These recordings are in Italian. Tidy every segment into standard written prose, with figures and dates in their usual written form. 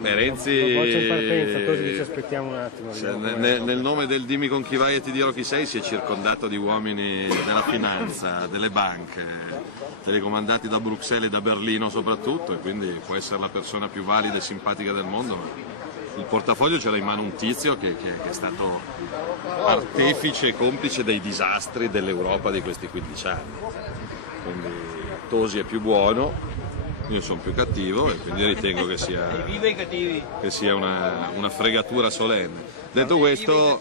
Renzi, in partenza, così ci aspettiamo un attimo. Nel nome del dimmi con chi vai e ti dirò chi sei, si è circondato di uomini della finanza, delle banche, telecomandati da Bruxelles e da Berlino soprattutto, e quindi può essere la persona più valida e simpatica del mondo, ma il portafoglio ce l'ha in mano un tizio che è stato artefice e complice dei disastri dell'Europa di questi 15 anni. Quindi Tosi è più buono, io sono più cattivo e quindi ritengo che sia una fregatura solenne. Detto questo,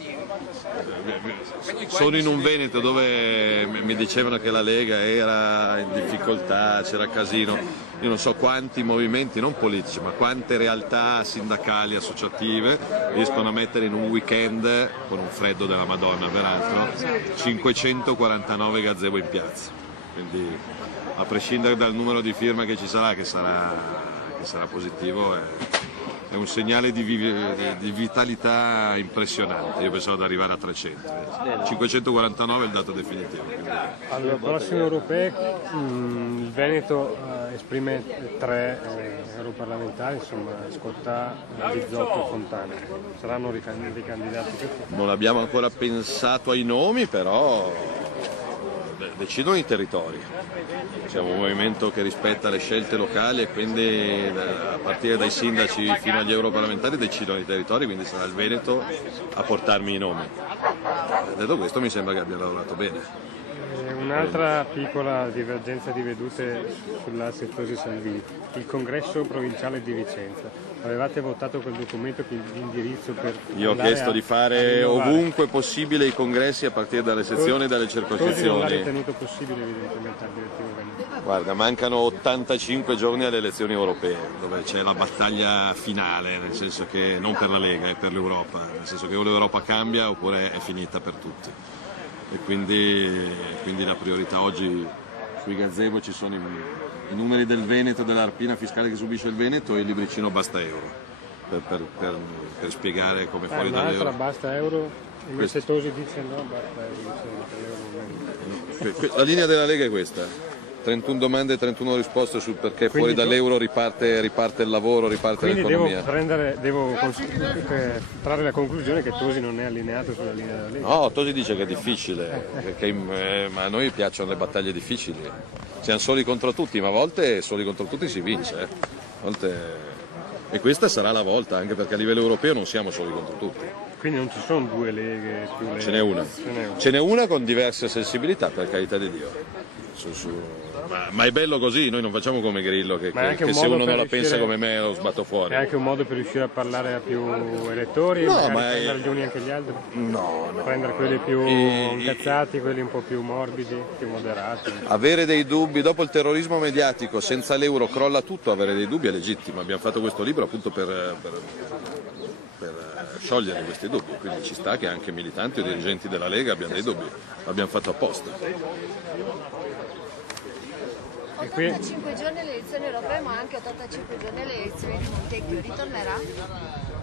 sono in un Veneto dove mi dicevano che la Lega era in difficoltà, c'era casino. Io non so quanti movimenti, non politici, ma quante realtà sindacali, associative riescono a mettere in un weekend, con un freddo della Madonna peraltro, 549 gazebo in piazza. Quindi, a prescindere dal numero di firme che ci sarà, che sarà positivo, è un segnale di vitalità impressionante. Io pensavo di arrivare a 300, 549 è il dato definitivo. Alle prossime europee il Veneto esprime 3 europarlamentari, insomma Scottà, Bizzotto e Fontana. Saranno ricandidati tutti? Non abbiamo ancora pensato ai nomi, però decidono i territori. Siamo un movimento che rispetta le scelte locali e quindi a partire dai sindaci fino agli europarlamentari decidono i territori, quindi sarà il Veneto a portarmi i nomi. Detto questo, mi sembra che abbia lavorato bene. Un'altra piccola divergenza di vedute sull'asse Tosi-Salvini, il congresso provinciale di Vicenza. Avevate votato quel documento che l'indirizzo per... Io ho chiesto di fare ovunque possibile i congressi a partire dalle sezioni e dalle circoscrizioni. Non l'ha ritenuto possibile evidentemente al direttivo Veneto. Guarda, mancano 85 giorni alle elezioni europee, dove c'è la battaglia finale, nel senso che non per la Lega, è per l'Europa, nel senso che o l'Europa cambia oppure è finita per tutti. E quindi la priorità oggi sui gazebo ci sono i numeri del Veneto, dell'arpina fiscale che subisce il Veneto e il libricino Basta Euro, per spiegare come fuori dall'euro. Basta Euro, invece Tosi dice no, Basta Euro. La linea della Lega è questa. 31 domande e 31 risposte sul perché fuori dall'euro riparte il lavoro, riparte l'economia. Devo trarre la conclusione che Tosi non è allineato sulla linea della Lega. No, Tosi dice che è difficile, ma a noi piacciono le battaglie difficili. Siamo soli contro tutti, ma a volte soli contro tutti si vince. E questa sarà la volta, anche perché a livello europeo non siamo soli contro tutti. Quindi non ci sono 2 leghe più leghe? Ce n'è una. Ce n'è una con diverse sensibilità, per carità di Dio. Ma è bello così, noi non facciamo come Grillo che se uno non la pensa come me lo sbatto fuori. È anche un modo per riuscire a parlare a più elettori, prendere gli uni anche gli altri? No. Prendere quelli più incazzati, quelli un po' più morbidi, più moderati. Avere dei dubbi, dopo il terrorismo mediatico, senza l'euro crolla tutto, avere dei dubbi è legittimo. Abbiamo fatto questo libro appunto per sciogliere questi dubbi, quindi ci sta che anche militanti o dirigenti della Lega abbiano dei dubbi, l'abbiamo fatto apposta. 85 giorni alle elezioni europee, ma anche 85 giorni alle elezioni di Montecchio, ritornerà?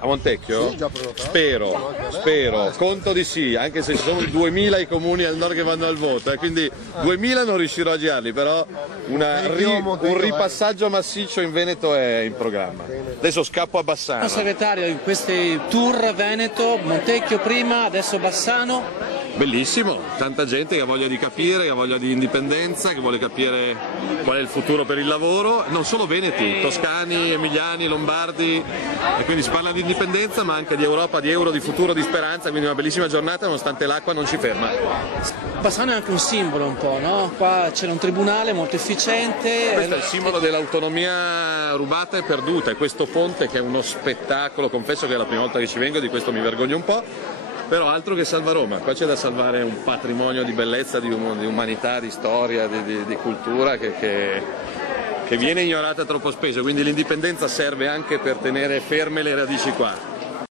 A Montecchio? Sì, spero, conto di sì, anche se ci sono 2000 i comuni al nord che vanno al voto, quindi 2000 non riuscirò a girarli, però un ripassaggio massiccio in Veneto è in programma. Adesso scappo a Bassano. Segretario, in questi tour Veneto, Montecchio prima, adesso Bassano. Bellissimo, tanta gente che ha voglia di capire, che ha voglia di indipendenza, che vuole capire qual è il futuro per il lavoro, non solo veneti, toscani, emiliani, lombardi, e quindi si parla di indipendenza ma anche di Europa, di euro, di futuro, di speranza, quindi una bellissima giornata nonostante l'acqua non ci ferma. Bassano è anche un simbolo un po', no? Qua c'è un tribunale molto efficiente. Questo è il simbolo dell'autonomia rubata e perduta, e questo ponte che è uno spettacolo, confesso che è la prima volta che ci vengo, di questo mi vergogno un po'. Però altro che salva Roma, qua c'è da salvare un patrimonio di bellezza, di umanità, di storia, di cultura che viene ignorata troppo spesso, quindi l'indipendenza serve anche per tenere ferme le radici qua.